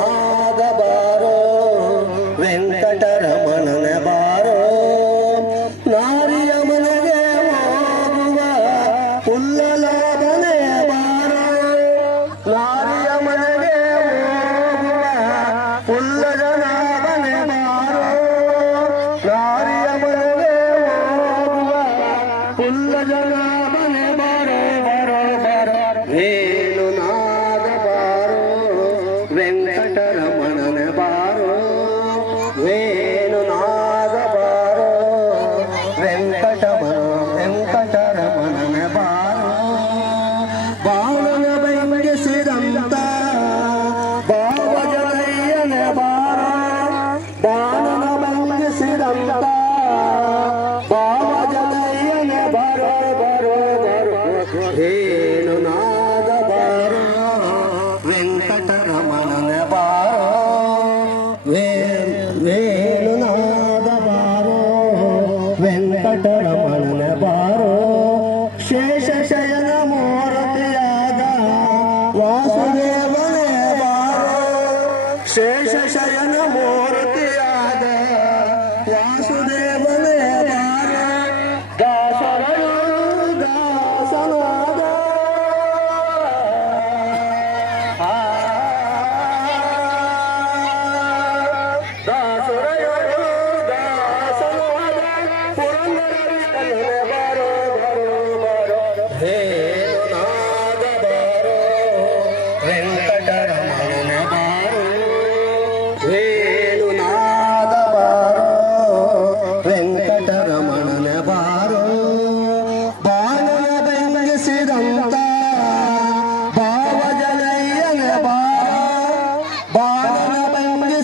ನಾದ ಬಾರೋ ವೆಂಕಟರಮಣನ ಬಾರೋ ನಾರಿಯ ಮನೆಗೆ ಹೋಗುವ ಉಲ್ಲಲಾಭನೆ ಬಾರೋ ನಾರಿಯ ಮನೆಗೆ ಹೋಗುವ ಉಲ್ಲಜನಾಭನೆ ಬಾರೋ ನಾರಿಯ ಮನೆಗೆ ಹೋಗುವ ಉಲ್ಲಜನಾಭನೆ ಬಾರೋ ಬಾರೋ ಬಾರೋ ವೇಣು ಭಾವಜಲಯ್ಯನ ಬಾರೋ ಬಾಣನ ಬೆಂಗಿಸಿದಂತ ಭಾವಜಲಯ್ಯನ ಬರೋ ಬರೋ ಬರೋ ವೇಣು ನಾದ ಬಾರೋ ವೆಂಕಟರಮಣನ ಬಾರೋ ವೇಣು ನಾದ ಬಾರೋ ವೆಂಕಟರಮಣನ ಬಾರೋ ಶೇಷ ಶಯನ ಮೂರತಿಯಾದ ಬಾರೋ Seja já namora teada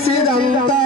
击掌